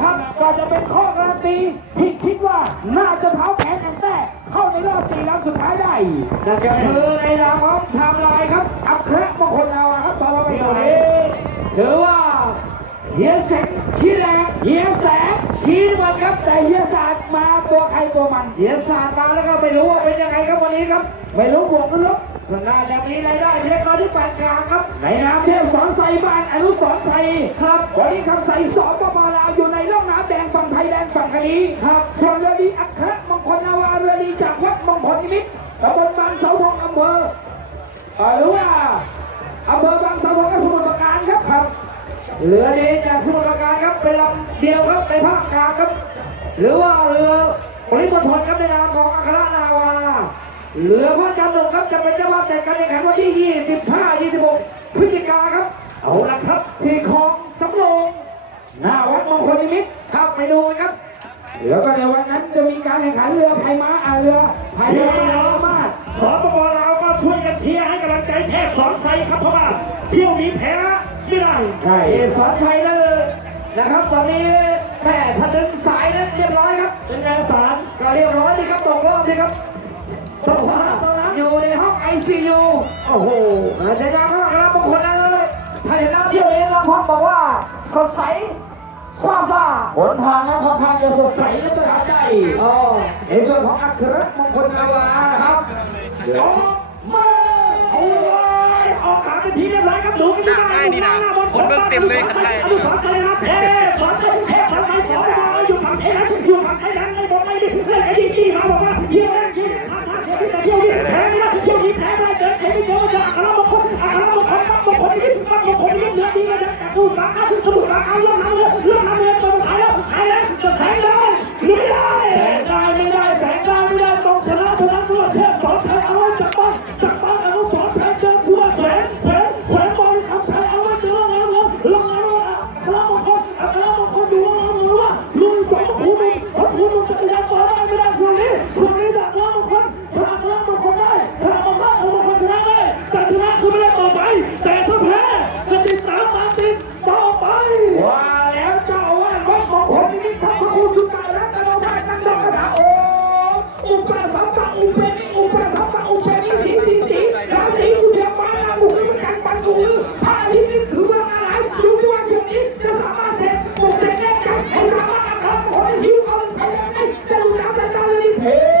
ครับก็จะเป็นข้อการันตีที่คิดว่าน่าจะเท้าแขนแอนแต่เข้าในรอบสี่ลำสุดท้ายได้นั่นก็คือในนามของไทม์ไลน์ครับอัครมงคลเราอะครับสารวัตรเดี๋ยวสายนี้ถือว่าเฮียเสงชี้แรงเฮียแสงชี้มันครับแต่เฮียศาสตร์มาตัวใครตัวมันเฮียสาดมาแล้วก็ไม่รู้ว่าเป็นยังไงครับวันนี้ครับ ไม่รู้บวกหรือลบ ส่วนหน้ายังมีรายได้เล็กน้อยที่ปานกลางครับ ในนามเทพสอนใสบ้านอนุสรณ์ใสครับวันนี้คำใสสอนปปลาวอยู่ในร่องน้ำแดงฝั่งไทยแดนฝั่งคดีครับส่วนเรือดีอัครมงคลนาวาเรือดีจากวัดมงคลนิมิตรตำบลบางเสาทองอำเภอเอ่อหรือว่าอำเภอบางเสาทองและสมุทรปราการครับครับเรือดีจากสมุทรปราการครับเป็นลำเดียวครับในภาคกลางครับ หรือว่าเรือปริมณฑลครับในนามของอัครนาวา เรือพระจันทร์ลงครับจะเป็นเจ้าภาพจัดการแข่งขันวันที่ 25 26 พฤศจิกาครับ เอาละครับที่คลองสำโรงหน้าวัดมงคลนิมิตรครับไปดูครับแล้วก็ในวันนั้นจะมีการแข่งขันเรือพายม้าอ่าเรือพายเรือพายม้าสปปลาวก็ช่วยกันเชียร์ให้กำลังใจแทบสอนไซครับเพราะว่าเที่ยวนี้แพ้ไม่ได้ใช่เอสอนไทยนั่นเลยนะครับตอนนี้แม่ถ้าดึงสายนั้นเรียบร้อยครับเป็นไงสารก็เรียบร้อยดีครับตกรอบดีครับ ตกรอบอยู่ในห้องไอซียูโอ้โหเดี๋ยวนะครับครับบางคนนั้นเลยถ้าเห็นแล้วเที่ยวนี้เราพบบอกว่าสดใสซ่าซ่าหนทางนั้นค่อนข้างจะสดใสและประทับใจอ๋อในส่วนของอัครมงคลนาวาครับออกมาโอ้ยออกขาเป็นทีเรียบร้อยครับดูกันหน้าใกล้นี่นะคนเบิ่งเต็มเลยข้างในอนุสรณ์ไซนะครับเอ๊สอนไซเทพสอนไซสอนมาอยู่ฝั่งไทยนั้นอยู่ฝั่งไทยนั้นไอ้บอกไอ้ดิเล่นไอ้ดิจี้มาบอกว่าเที่ยวแร Tú, acá, tú, acá, lo, lo, lo, lo, lo, lo, lo, lo, Hey!